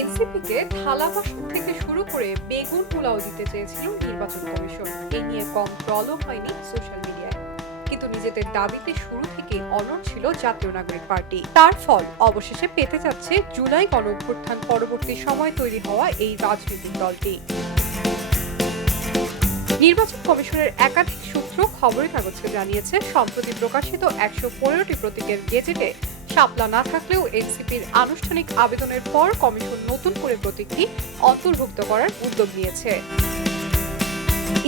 এনসিপিকে থালা বাসন থেকে শুরু করে বেগুন পোলাও দিতে চেয়েছিল নির্বাচন কমিশন। এ নিয়ে কম ট্রলও হয়নি সোশ্যাল মিডিয়ায়। কিন্তু নিজেদের দাবিতে শুরু থেকে অনড় ছিল জাতীয় নাগরিক পার্টি। তার ফল অবশেষে পেতে যাচ্ছে জুলাই গণ অভ্যুত্থান পরবর্তী সময় তৈরি হওয়া এই রাজনৈতিক দলটি। নির্বাচন কমিশনের একাধিক সূত্র খবরের কাগজকে জানিয়েছে, সম্প্রতি প্রকাশিত একশো পনেরোটি প্রতীকের গেজেটে শাপলা না থাকলেও এনসিপির আনুষ্ঠানিক আবেদনের পর কমিশন নতুন করে প্রতীকটি অন্তর্ভুক্ত করার উদ্যোগ নিয়েছে।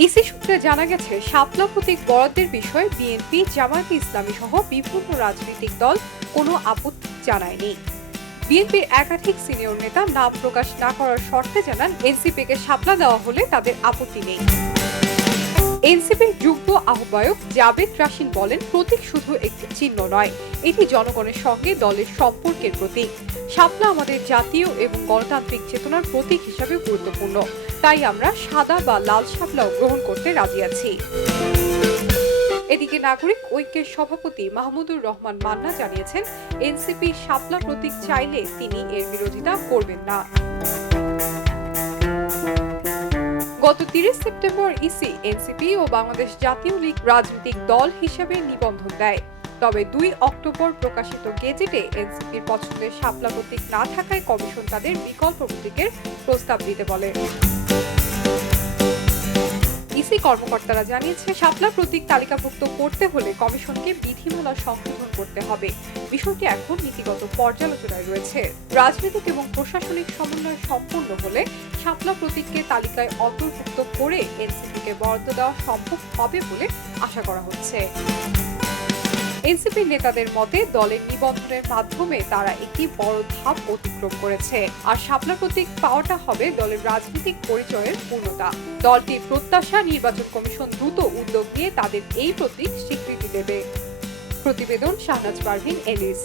ইসি সূত্রে জানা গেছে শাপলা প্রতীক বরাদ্দের বিষয়ে বিএনপি, জামায়াতে ইসলামী সহ বিভিন্ন রাজনৈতিক দল কোনো আপত্তি জানায়নি। বিএনপির একাধিক সিনিয়র নেতা নাম প্রকাশ না করার শর্তে জানান, এনসিপিকে শাপলা দেওয়া হলে তাদের আপত্তি নেই। এনসিপির যুগ্ম আহ্বায়ক জাবেদ রাশিদ বলেন, প্রতীক শুধু একটি চিহ্ন নয়, এটি জনগণের সঙ্গে দলের সম্পর্কের প্রতীক। শাপলা আমাদের জাতীয় এবং গণতান্ত্রিক চেতনার প্রতীক হিসাবে গুরুত্বপূর্ণ। তাই আমরা সাদা বা লাল শাপলাও গ্রহণ করতে রাজি আছি। এদিকে নাগরিক ঐক্যের সভাপতি মাহমুদুর রহমান মান্না জানিয়েছেন, এনসিপি শাপলা প্রতীক চাইলে তিনি এর বিরোধিতা করবেন না। গত তিরিশ সেপ্টেম্বর ইসি, এনসিপি ও বাংলাদেশ জাতীয় লীগ রাজনৈতিক দল হিসেবে নিবন্ধন দেয়। তবে দুই অক্টোবর প্রকাশিত গেজেটে এনসিপির পছন্দের শাপলা প্রতীক না থাকায় কমিশন তাদের বিকল্প প্রতীকের প্রস্তাব দিতে বলে। ইসি কর্মকর্তারা জানিয়েছে, সাপলা প্রতীক তালিকাভুক্ত করতে হলে কমিশনকে বিধিমালা সংশোধন করতে হবে। বিষয়টি এখন নীতিগত পর্যালোচনায় রয়েছে। রাজনৈতিক এবং প্রশাসনিক সমন্বয় সম্পন্ন হলে শাপলা প্রতীককে তালিকায় অন্তর্ভুক্ত করে এনসিপিকে বরাদ্দ দেওয়া সম্ভব হবে বলে আশা করা হচ্ছে। এনসিপি নেতাদের মতে দলের নিবন্ধনের মাধ্যমে তারা একটি বড় ধাপ অতিক্রম করেছে। আর শাপলা প্রতীক পাওয়াটা হবে দলের রাজনৈতিক পরিচয়ের পূর্ণতা। দলটির প্রত্যাশা, নির্বাচন কমিশন দ্রুত উদ্যোগ নিয়ে তাদের এই প্রতীক স্বীকৃতি দেবে। প্রতিবেদন শাহনাজ পারভিন এলিস